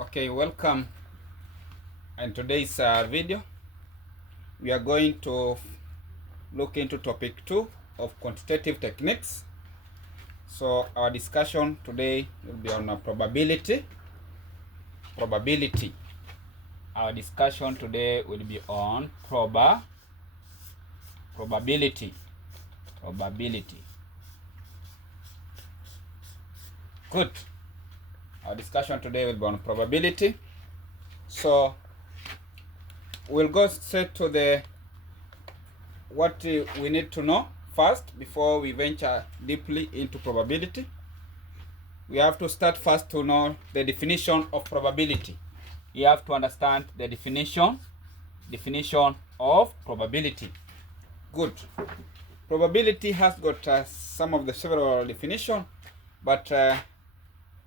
Okay, welcome. In today's video, we are going to look into topic 2 of quantitative techniques. So our discussion today will be on probability. Our discussion today will be on probability. Good. Our discussion today will be on probability. So we'll go straight to the what we need to know first before we venture deeply into probability. We have to start first to know the definition of probability. You have to understand the definition of probability. Good. Probability has got some of the several definitions, but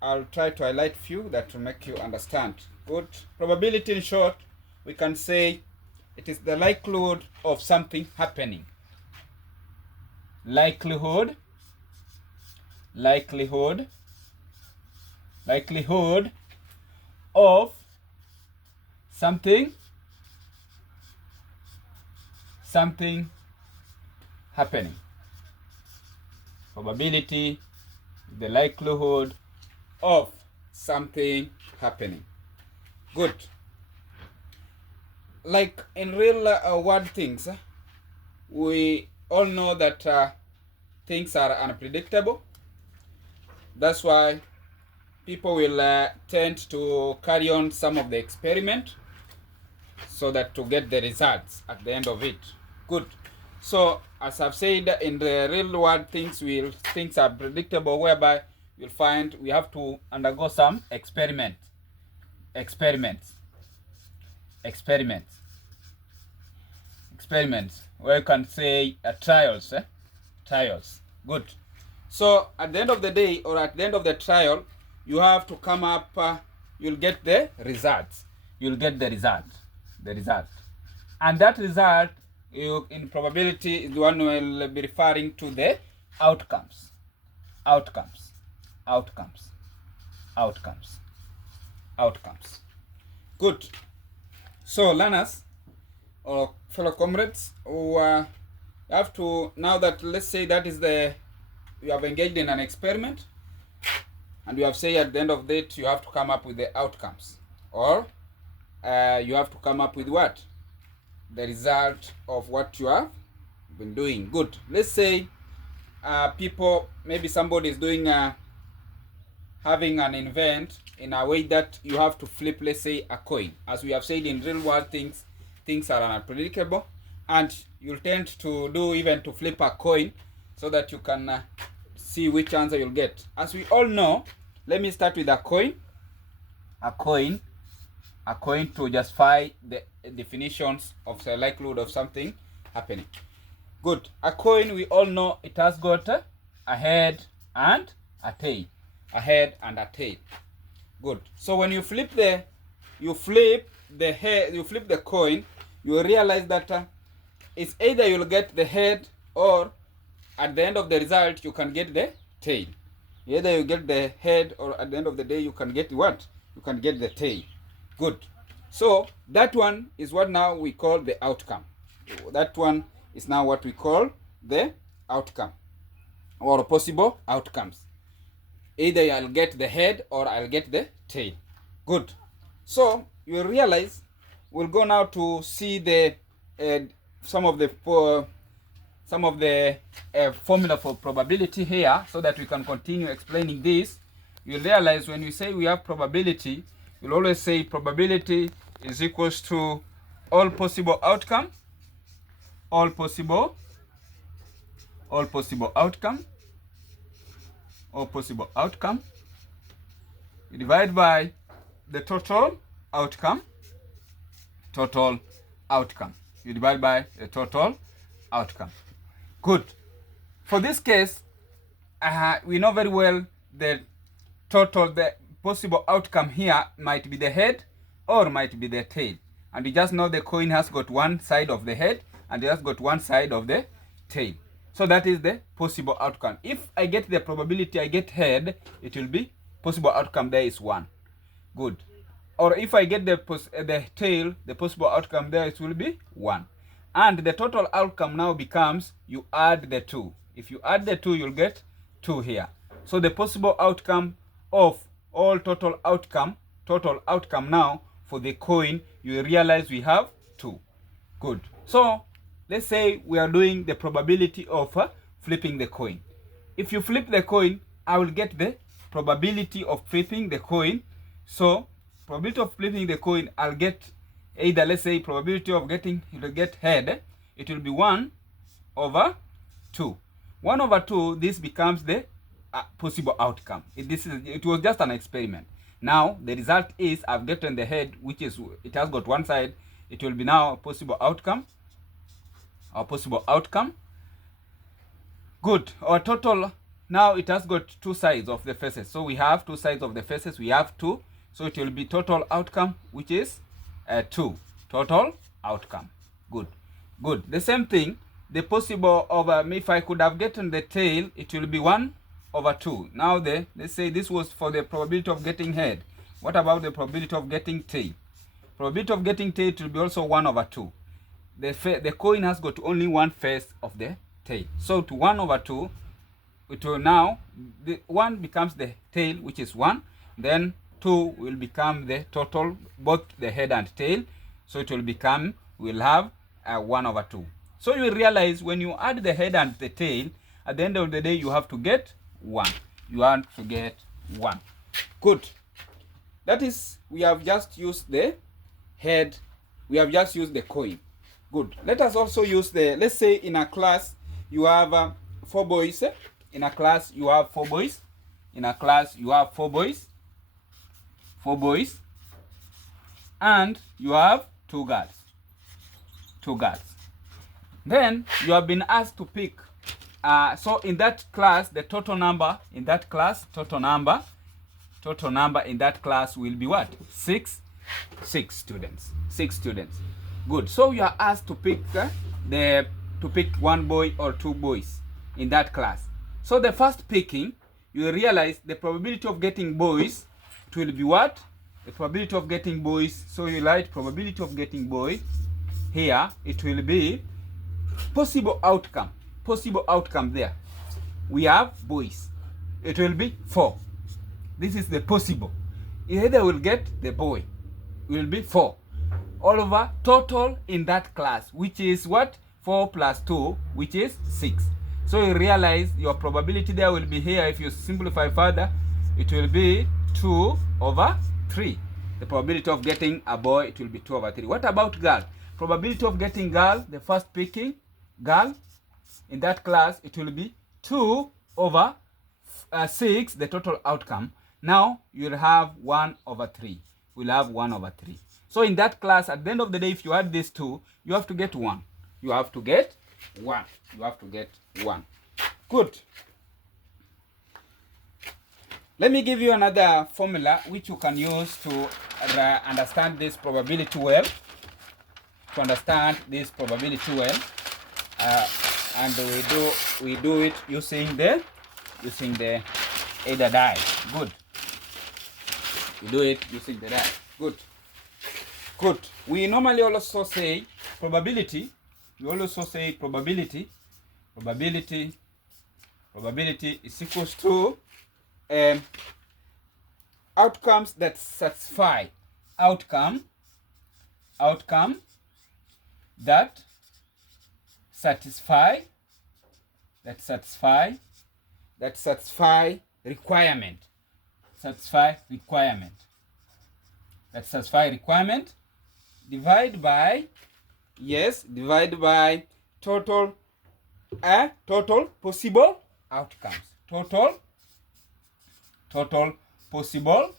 I'll try to highlight few that will make you understand. Good. Probability in short, we can say it is the likelihood of something happening. Likelihood of something happening. Probability, the likelihood of something happening. Good. Like in real world things, we all know that things are unpredictable. That's why people will tend to carry on some of the experiment so that to get the results at the end of it. Good. So as I've said, in the real world things are predictable, whereby you'll find we have to undergo some experiments, where you can say trials. Good. So at the end of the day, or at the end of the trial, you have to come up, you'll get the results. And that result in probability is the one we'll be referring to the outcomes. Good. So learners or fellow comrades who have to, now that let's say that is you have engaged in an experiment, and you have said at the end of that you have to come up with the outcomes, or you have to come up with what? The result of what you have been doing. Good. Let's say maybe somebody is doing having an event in a way that you have to flip, let's say, a coin. As we have said, in real world things are unpredictable, and you'll tend to do even to flip a coin so that you can see which answer you'll get. As we all know, let me start with a coin to justify the definitions of the likelihood of something happening. Good. A coin, we all know it has got a head and a tail. Good. So when you flip the coin, you will realize that it's either you'll get the head, or at the end of the result you can get the tail. Either you get the head, or at the end of the day you can get what? You can get the tail. Good. So that one is what now we call the outcome. That one is now what we call the outcome, or possible outcomes. Either I'll get the head or I'll get the tail. Good. So you realize we'll go now to see the some of the formula for probability here, so that we can continue explaining this. You realize when we say we have probability, we'll always say probability is equals to all possible outcome you divide by the total outcome. You divide by the total outcome. Good. For this case, we know very well the possible outcome here might be the head or might be the tail. And we just know the coin has got one side of the head and it has got one side of the tail. So that is the possible outcome. If I get the probability I get head, it will be possible outcome there is 1. Good. or if I get the tail, the possible outcome there, it will be 1. And the total outcome now becomes, you add the 2. If you add the 2, you'll get 2 here. So the possible outcome of all total outcome now for the coin, you realize we have 2. Good. So let's say we are doing the probability of flipping the coin. If you flip the coin, I will get the probability of flipping the coin. So probability of flipping the coin, I'll get either, let's say, probability of getting, you'll get head, it will be 1 over 2. 1 over 2, this becomes the possible outcome. It was just an experiment. Now the result is I've gotten the head, which is, it has got one side. It will be now a possible outcome. Good. Our total, now it has got 2 sides of the faces. So we have 2 sides of the faces. We have 2. So it will be total outcome, which is 2. Total outcome. Good. Good. The same thing, the possible of, if I could have gotten the tail, it will be 1 over 2. Now let's say this was for the probability of getting head. What about the probability of getting tail? Probability of getting tail, it will be also 1 over 2. The coin has got only one face of the tail. So to 1 over 2, it will now, the 1 becomes the tail, which is 1. Then 2 will become the total, both the head and tail. So it will become, we'll have 1 over 2. So you will realize when you add the head and the tail, at the end of the day, you have to get 1. You have to get 1. Good. That is, we have just used the head. We have just used the coin. Good. Let us also use let's say in a class, you have 4 boys. In a class, you have 4 boys. In a class, you have 4 boys. 4 boys. And you have 2 girls. 2 girls. Then you have been asked to pick. So in that class, the total number in that class, total number in that class will be what? 6 students. 6 students. Good. So you are asked to pick pick 1 boy or 2 boys in that class. So the first picking, you realize the probability of getting boys, it will be what? The probability of getting boys. So you write probability of getting boy. Here it will be possible outcome. Possible outcome there. We have boys. It will be 4. This is the possible. Either will get the boy. It will be 4. All over total in that class, which is what? 4 plus 2, which is 6. So you realize your probability there will be here. If you simplify further, it will be 2 over 3. The probability of getting a boy, it will be 2 over 3. What about girl? Probability of getting girl, the first picking girl in that class, it will be 2 over 6, the total outcome. Now you'll have 1 over 3. We'll have 1 over 3. So in that class, at the end of the day, if you add these 2, you have to get 1. You have to get 1. You have to get 1. Good. Let me give you another formula which you can use to understand this probability well. To understand this probability well. And we do it using the either die. Good. We do it using the die. Good. Good. We normally also say probability. We also say probability is equals to outcomes that satisfy. Outcome that satisfy requirement. Satisfy requirement. Divide by total possible outcomes. Total possible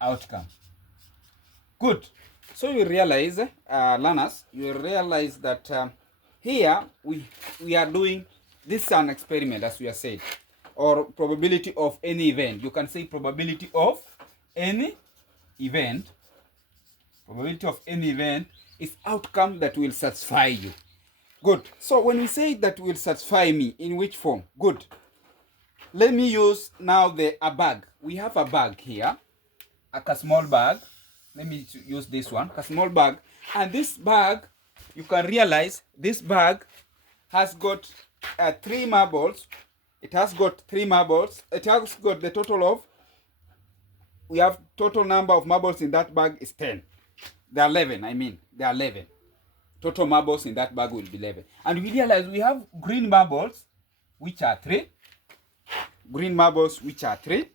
outcome. Good. So you realize, learners, you realize that here we are doing this is an experiment, as we have said, or probability of any event. You can say probability of any event. Probability of any event is outcome that will satisfy you. Good. So when we say that will satisfy me, in which form? Good. Let me use now a bag. We have a bag here. a small bag. Let me use this one, a small bag. And this bag, you can realize this bag has got 3 marbles. It has got 3 marbles. It has got the total of, we have total number of marbles in that bag is 10. There are 11, I mean, there are 11. Total marbles in that bag will be 11. And we realize we have green marbles, which are 3. Green marbles, which are 3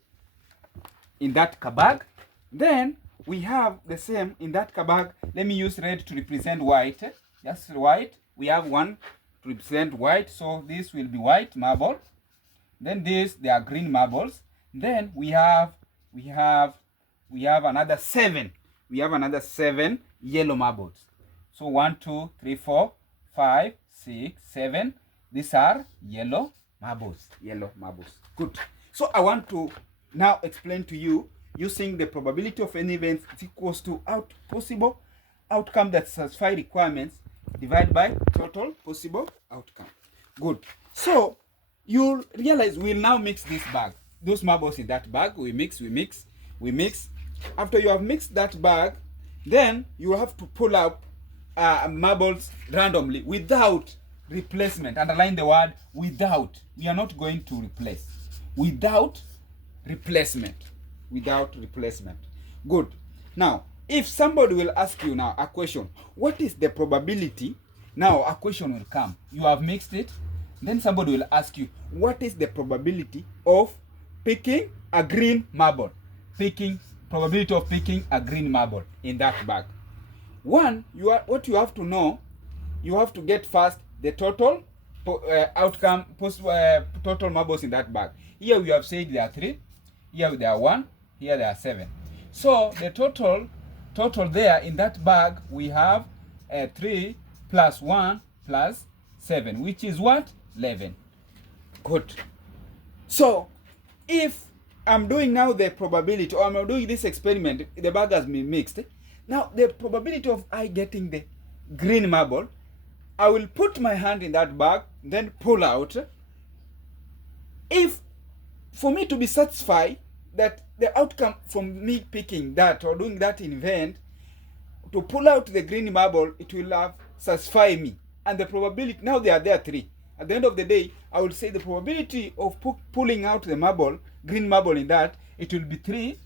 in that bag. Then we have the same in that bag. Let me use red to represent white. That's white. We have 1 to represent white. So this will be white marble. Then this, they are green marbles. Then we have another 7. We have another 7 yellow marbles. So 1, 2, 3, 4, 5, 6, 7. These are yellow marbles. Yellow marbles. Good. So I want to now explain to you using the probability of any event is equals to possible outcome that satisfy requirements divided by total possible outcome. Good. So you'll realize we'll now mix this bag. Those marbles in that bag, we mix. After you have mixed that bag, then you have to pull up marbles randomly without replacement. Underline the word without. We are not going to replace. Without replacement. Without replacement. Good. Now, if somebody will ask you now a question, what is the probability? Now a question will come. You have mixed it. Then somebody will ask you, what is the probability of picking a green marble? Probability of picking a green marble in that bag. One, what you have to know, you have to get first the total outcome, total marbles in that bag. Here we have said there are 3. Here there are 1. Here there are 7. So the total there in that bag, we have 3 plus 1 plus 7, which is what? 11. Good. So if I'm doing now the probability, or I'm doing this experiment, the bag has been mixed. Now the probability of I getting the green marble, I will put my hand in that bag, then pull out. If for me to be satisfied that the outcome from me picking that or doing that event, to pull out the green marble, it will have satisfy me. And the probability, now there are 3. At the end of the day, I will say the probability of pulling out the marble, green marble in that, it will be 3.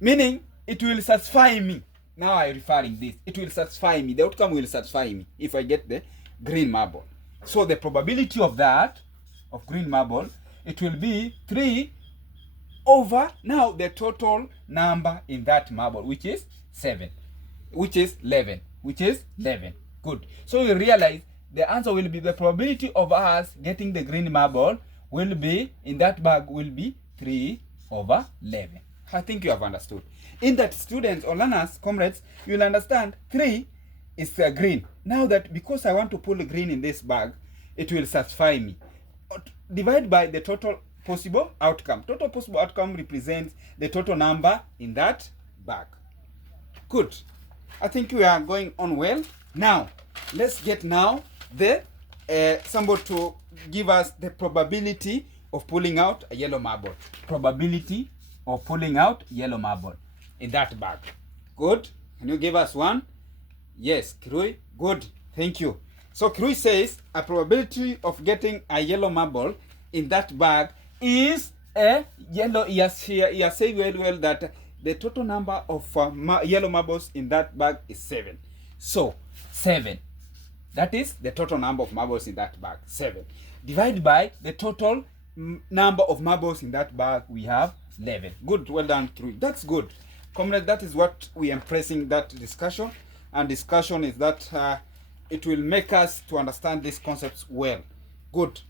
Meaning, it will satisfy me. Now I'm referring this. It will satisfy me. The outcome will satisfy me if I get the green marble. So the probability of that, of green marble, it will be 3 over now the total number in that marble, which is 7, which is 11, which is 11. Good. So you realize the answer will be the probability of us getting the green marble will be in that bag will be 3 over 11. I think you have understood. In that, students or learners, comrades, you'll understand 3 is green. Now that because I want to pull green in this bag, it will satisfy me. Divide by the total possible outcome. Total possible outcome represents the total number in that bag. Good. I think we are going on well. Now, let's get now the somebody to give us the probability of pulling out a yellow marble. Probability of pulling out yellow marble in that bag. Good. Can you give us one? Yes, Kirui. Good. Thank you. So Kirui says a probability of getting a yellow marble in that bag is a yellow. He has said very well that the total number of yellow marbles in that bag is 7. So 7. That is the total number of marbles in that bag. 7. Divided by the total number of marbles in that bag, we have 11. Good. Well done, Kirui. That's good. Comrade, that is what we are pressing that discussion. And discussion is that it will make us to understand these concepts well. Good.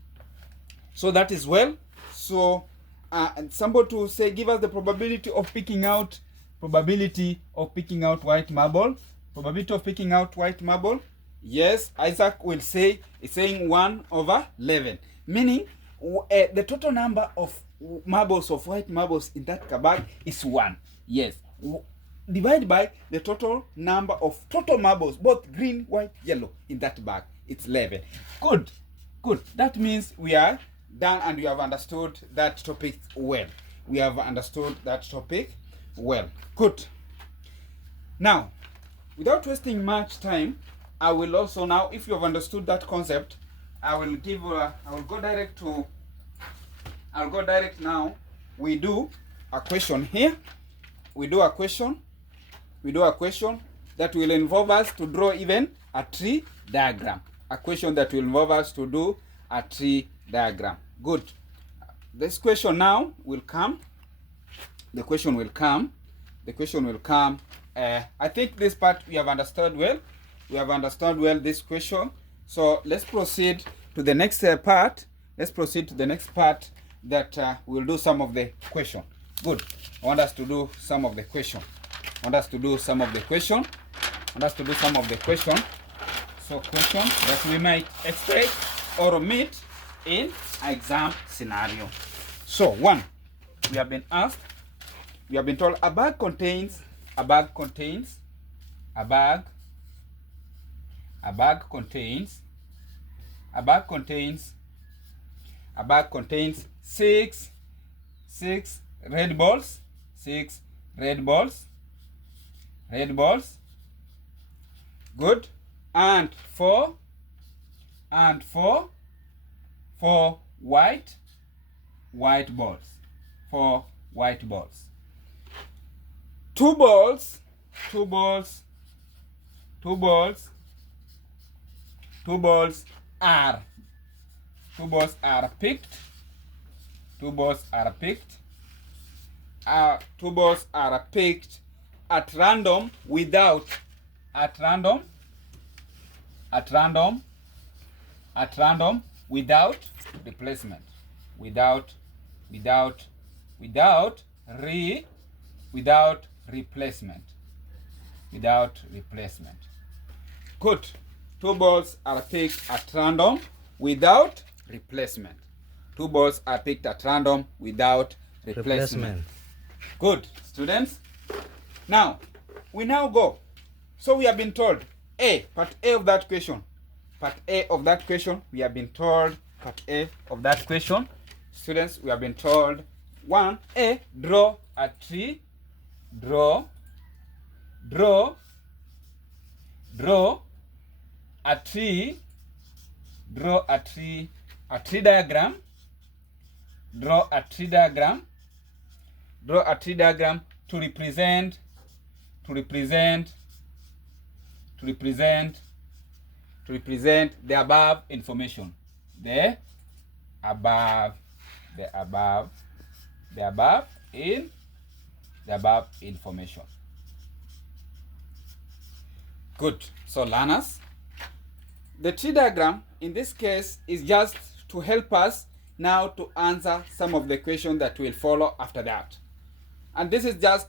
So that is well. So and somebody to say, give us the probability of picking out white marble. Probability of picking out white marble. Yes, Isaac will say, it's saying 1 over 11. Meaning the total number of marbles, of white marbles in that bag is 1. Yes. Divided by the total number of total marbles, both green, white, yellow, in that bag. It's 11. Good. Good. That means we are done and you have understood that topic well. we have understood that topic well. Good. Now, without wasting much time, I will also now, if you have understood that concept, I will go direct now. We do a question here. We do a question that will involve us to draw even a tree diagram. A question that will involve us to do a tree diagram. Good. This question now will come. The question will come. I think this part we have understood well. We have understood well this question. So let's proceed to the next part. Let's proceed to the next part that we'll do some of the question. Good. I want us to do some of the question. So question that we might expect or meet in exam scenario. So 1, we have been asked, we have been told a bag contains 6 red balls, good, and 4 white balls. 2 balls are picked. 2 balls are picked at random without replacement. Without replacement. Good. 2 balls are picked at random without replacement. 2 balls are picked at random without replacement. Good, students. Now, we now go. So we have been told part A of that question. We have been told part A of that question. Students, we have been told 1A, draw a tree. Draw a tree diagram. Draw a tree diagram to represent the above information. The above information. Good. So learners, the tree diagram in this case is just to help us now to answer some of the questions that will follow after that. And this is just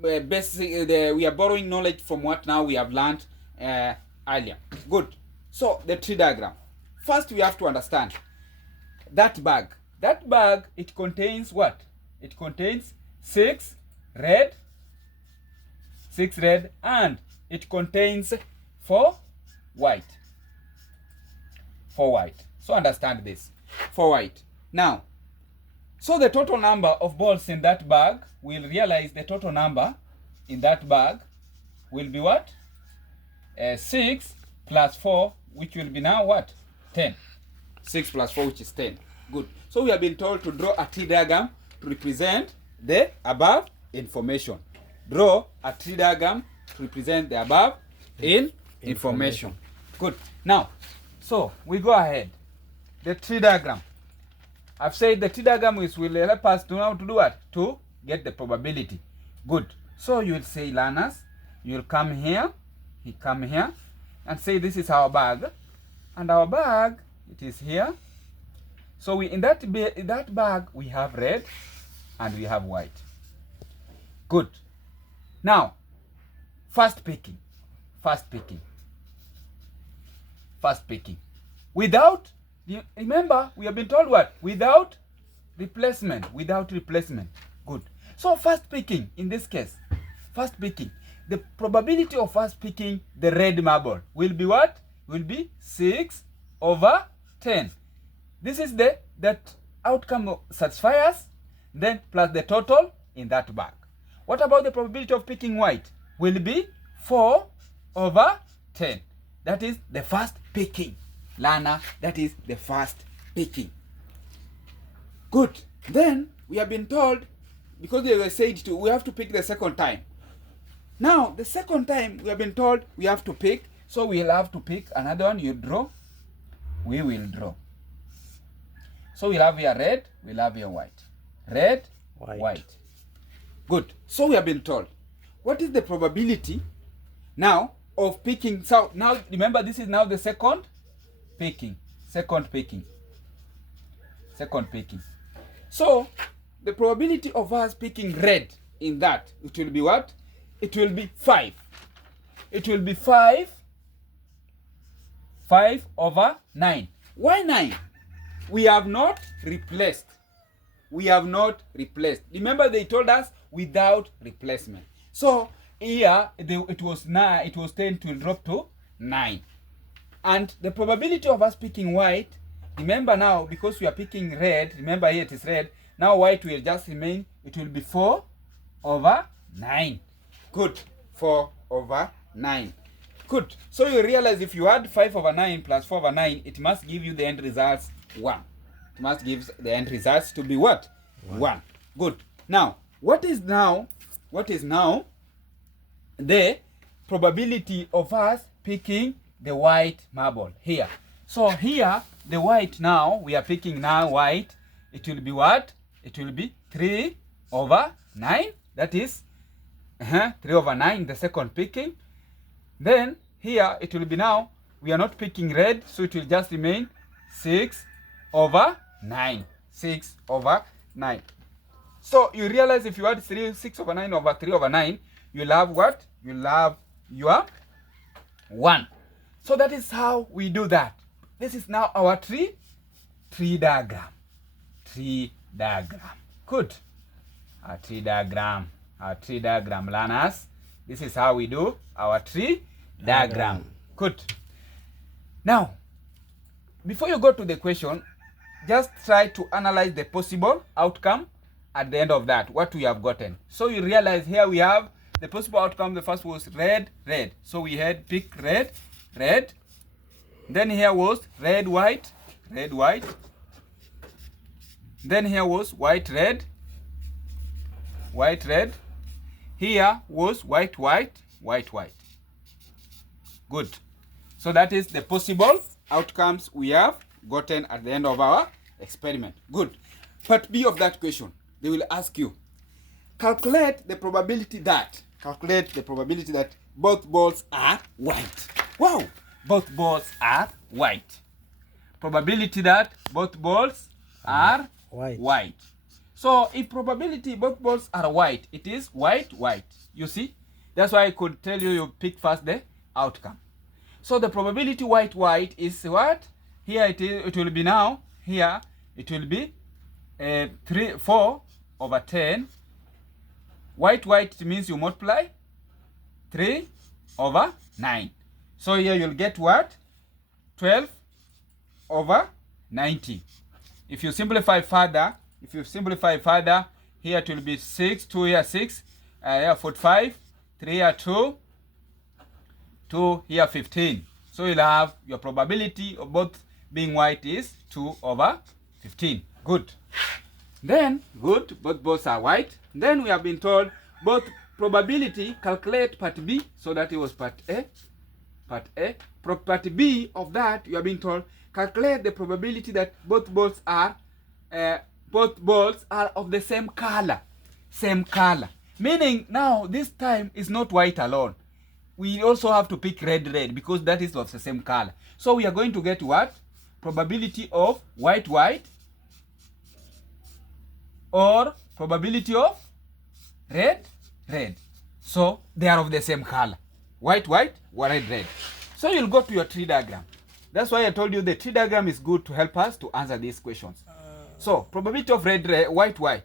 basic. We are borrowing knowledge from what now we have learned earlier. Good. So the tree diagram. First, we have to understand that bag. That bag, it contains what? It contains 6 red, and it contains 4 white. 4 white. So understand this. 4 white. Now, so the total number of balls in that bag, we'll realize the total number in that bag will be what? 6 plus 4, which will be now what? 10. 6 plus 4, which is 10. Good. So we have been told to draw a tree diagram to represent the above information. Draw a tree diagram to represent the above information. Good. Now, so we go ahead. The tree diagram. I've said the tree diagram will help us to know to do what? To get the probability. Good. So you will say, learners, you will come here, and say this is our bag, and our bag, it is here. So in that bag we have red and we have white. Good. Now, first picking. Without, remember, we have been told what? Without replacement. Good. So first picking, in this case, the probability of first picking the red marble will be what? Will be 6 over 10. This is that outcome satisfies us. then plus the total in that bag. What about the probability of picking white? Will be 4/10. That is the first picking. Learner, that is the first picking. Good. Then we have been told, because as I said, we have to pick the second time. Now, the second time we have been told we have to pick, so we'll have to pick another one. You draw, we will draw. So we'll have here red, we'll have here white. Red, white. Good. So we have been told, what is the probability now of picking? So now remember, this is now the second picking. Second picking. So the probability of us picking red in that, it will be what? It will be 5. It will be 5/9. Why 9? We have not replaced. Remember, they told us without replacement. So here it was 9. It was 10 to drop to 9. And the probability of us picking white, remember now, because we are picking red, remember here it is red, now white will just remain, it will be 4/9. Good. 4/9. Good. So you realize if you add 5/9 plus 4/9, it must give you the end results 1. It must give the end results to be what? 1. Good. Now, what is now the probability of us picking the white marble here? So here, the white now, we are picking now white. It will be what? It will be 3/9. That is 3/9, the second picking. Then here it will be now, we are not picking red, so it will just remain 6/9. 6/9. So you realize if you add 6/9 over 3/9, you'll have what? You'll have your 1. So that is how we do that. This is now our tree diagram. Good. Our tree diagram, learners. This is how we do our tree diagram. Good. Now, before you go to the question, just try to analyze the possible outcome at the end of that, what we have gotten. So you realize here we have the possible outcome. The first was red. So we had pick red. Then here was red, white. Then here was white, red. Here was white. Good. So that is the possible outcomes we have gotten at the end of our experiment. Good. Part B of that question, they will ask you, calculate the probability that both balls are white. Wow. Both balls are white. Probability that both balls are white. So if probability both balls are white, it is white. You see? That's why I could tell you pick first the outcome. So the probability white is what? Here it will be now. Here it will be 4/10. White it means you multiply 3/9. So here you'll get what? 12/90. If you simplify further, here it will be 6, 2 here 6, here 45, 3 here 2 here 15. So you'll have your probability of both being white is 2/15. Good. Then, both balls are white. Then we have been told both probability, calculate part B, so that it was part A. Part B of that, you have been told, calculate the probability that both balls are of the same color. Meaning now this time is not white alone. We also have to pick red because that is of the same color. So we are going to get what? Probability of white or probability of red. So they are of the same color. White, red. So you'll go to your tree diagram. That's why I told you the tree diagram is good to help us to answer these questions. So probability of white.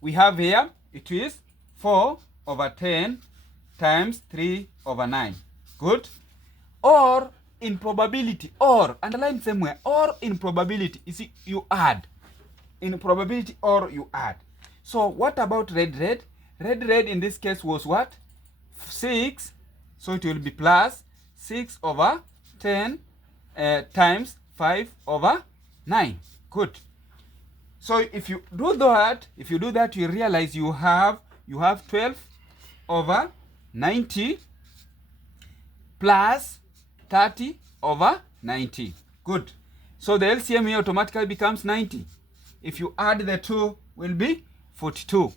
We have here, it is 4/10 times 3/9. Good. Or in probability, or underline somewhere, or in probability, you see, you add. In probability, or you add. So what about red, red? Red, red in this case was what? 6. So it will be plus 6 over 10 times 5 over 9. Good. So if you do that, you realize you have 12 over 90 plus 30 over 90. Good. So the LCM here automatically becomes 90. If you add the 2, will be 42.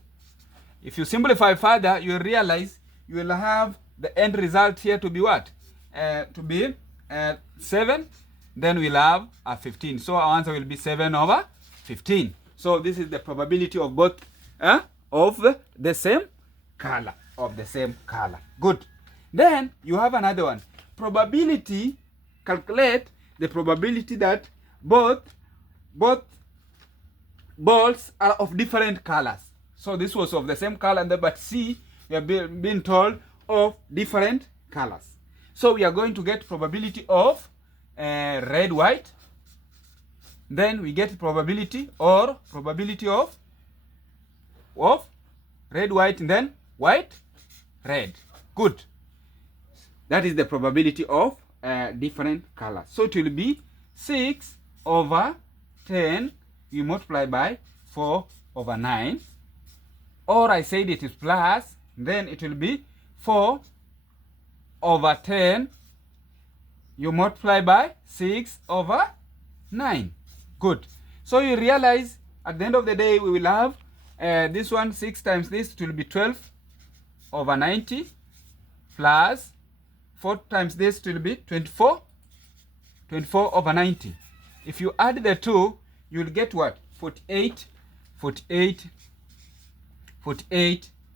If you simplify further, you realize you will have the end result here to be what? To be 7. Then we'll have a 15. So our answer will be 7 over 15. So this is the probability of both of the same color. Good. Then you have another one. Probability. Calculate the probability that both balls are of different colors. So this was of the same color, but C, we have been told of different colors. So we are going to get probability of red, white. Then we get probability of red, white, and then white, red. Good. That is the probability of different colors. So it will be 6 over 10 you multiply by 4 over 9. Or I said it is plus, then it will be 4 over 10 you multiply by 6 over 9. Good. So you realize at the end of the day we will have this one 6 times this, it will be 12 over 90 plus 4 times this, it will be 24 over 90. If you add the 2, you will get what? 48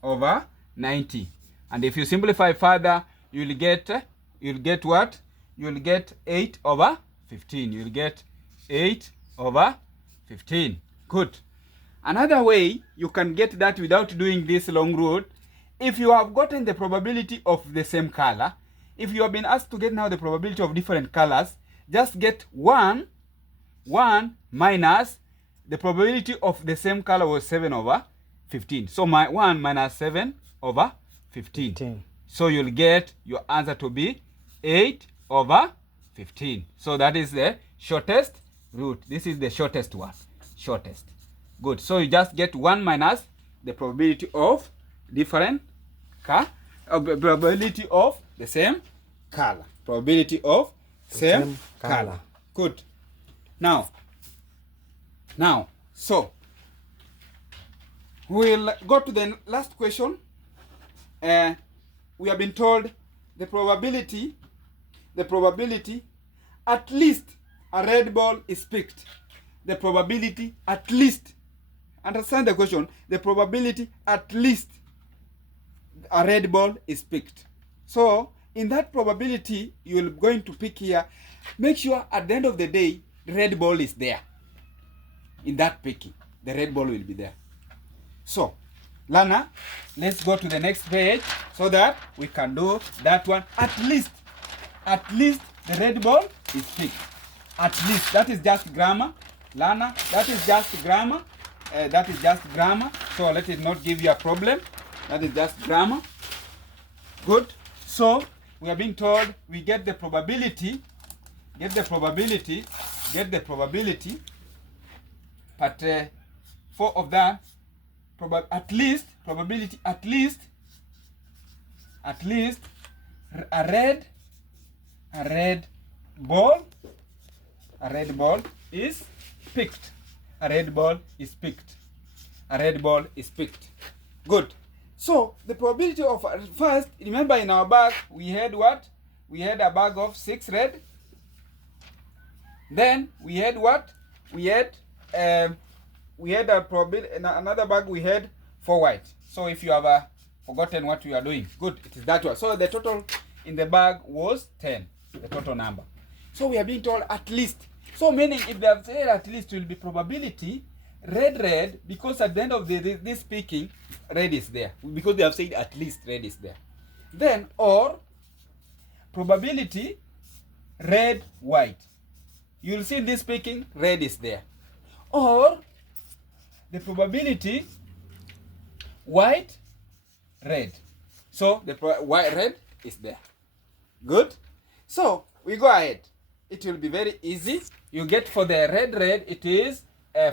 over 90. And if you simplify further, you'll get what? You'll get 8 over 15. You'll get 8 over 15. Good. Another way you can get that without doing this long route, if you have gotten the probability of the same color, if you have been asked to get now the probability of different colors, just get 1 minus the probability of the same color was 7 over 15. So my 1 minus 7 over 15. So you'll get your answer to be 8 over 15. So that is the shortest route. This is the shortest one. Shortest. Good. So you just get 1 minus the probability of different probability of the same color. Probability of same color. Good. Now, so we'll go to the last question. We have been told the probability at least a red ball is picked. The probability at least, understand the question, the probability at least a red ball is picked. So in that probability you're going to pick here, make sure at the end of the day the red ball is there. In that picking, the red ball will be there. So Lana, let's go to the next page so that we can do that one. At least the red ball is picked. At least, that is just grammar. Lana, that is just grammar. So let it not give you a problem. That is just grammar. Good. So we are being told we get the probability. But 4 of that, probability at least a red ball is picked. A red ball is picked. Good. So the probability of first, remember in our bag we had what? We had a bag of 6 red. Then we had what? We had a probability in another bag we had 4 white. So if you have forgotten what we are doing, good, it is that one. So the total in the bag was 10, the total number. So we are being told at least. So meaning if they have said at least, will be probability red, because at the end of this speaking, red is there. Because they have said at least red is there. Then or probability red white. You will see in this speaking red is there. Or the probability white, red. So the white, red is there. Good. So we go ahead. It will be very easy. You get for the red, it is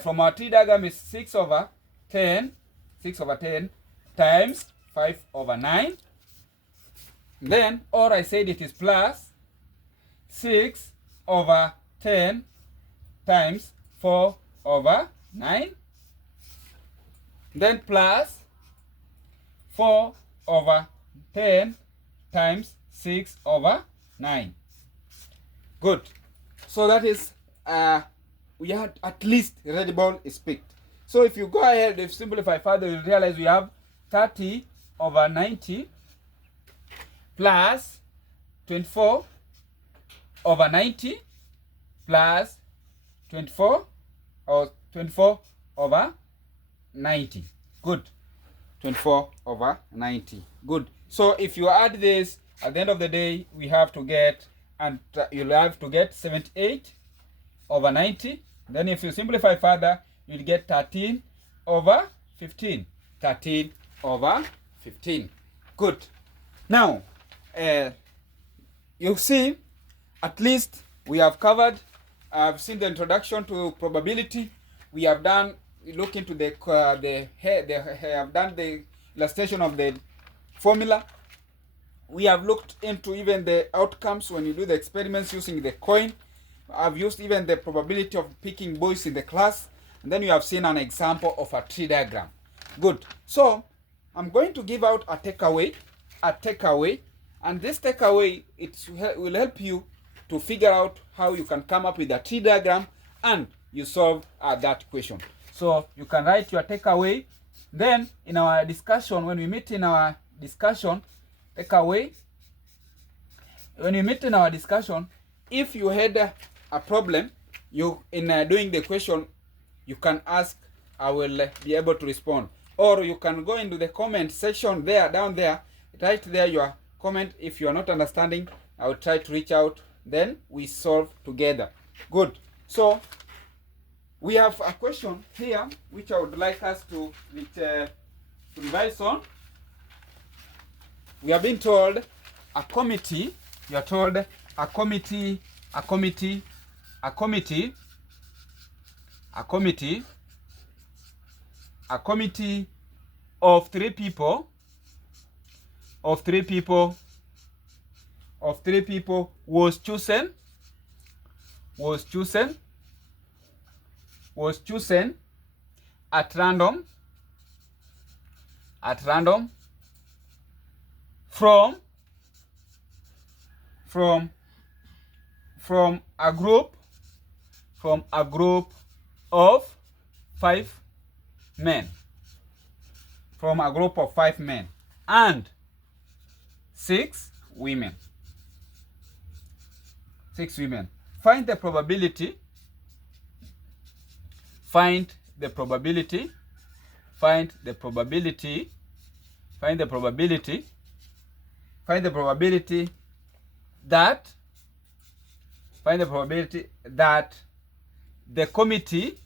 from our tree diagram is 6 over 10 times 5 over 9. Then, or I said it is plus 6 over 10 times 4 over 9. Then plus 4 over 10 times 6 over 9. Good. So that is, we had at least red ball is picked. So if you go ahead, if simplify further, you'll realize we have 30 over 90 plus 24 over 90 plus 24 or 24 over 90. Good. 24 over 90. Good. So if you add this, at the end of the day, we have to get, and you'll have to get 78 over 90. Then if you simplify further, you'll get 13 over 15. 13 over 15. Good. Now, you see, at least we have covered, I've seen the introduction to probability. We have done, look into have done the illustration of the formula. We have looked into even the outcomes when you do the experiments using the coin. I've used even the probability of picking boys in the class. And then you have seen an example of a tree diagram. Good. So I'm going to give out a takeaway. And this takeaway, will help you to figure out how you can come up with a tree diagram and you solve that question. So you can write your takeaway. Then in our discussion, when we meet in our discussion, takeaway, when you meet in our discussion, if you had a problem, you in doing the question, you can ask, I will be able to respond. Or you can go into the comment section there, down there, write there your comment. If you are not understanding, I will try to reach out, then we solve together. Good. So we have a question here which I would like us to revise on. We have been told a committee, you are told a committee of three people was chosen at random from a group of 5 men, and 6 women. Find the probability that the committee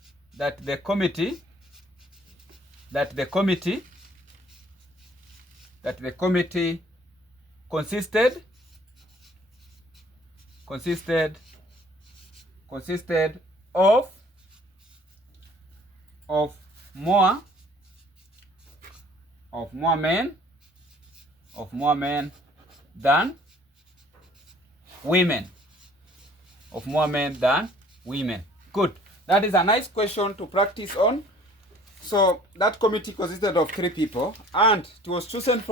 consisted of more men than women. Good. That is a nice question to practice on. So that committee consisted of 3 people, and it was chosen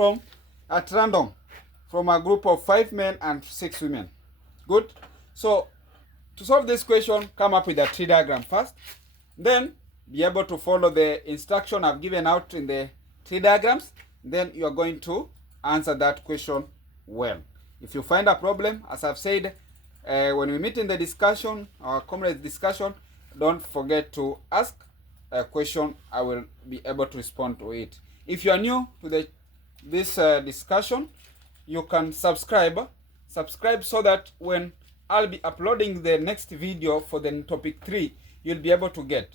at random from a group of 5 men and 6 women. Good. So to solve this question, come up with a tree diagram first, then be able to follow the instruction I've given out in the tree diagrams. Then you are going to answer that question well. If you find a problem, as I've said, when we meet in the discussion, our comrades discussion, don't forget to ask a question. I will be able to respond to it. If you are new to this discussion, you can subscribe so that when I'll be uploading the next video for the topic 3, you'll be able to get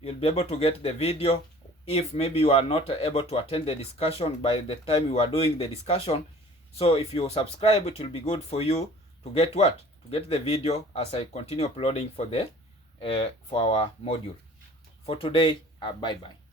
the video if maybe you are not able to attend the discussion by the time you are doing the discussion. So if you subscribe, it will be good for you to get what? To get the video as I continue uploading for the for our module. For today, bye-bye.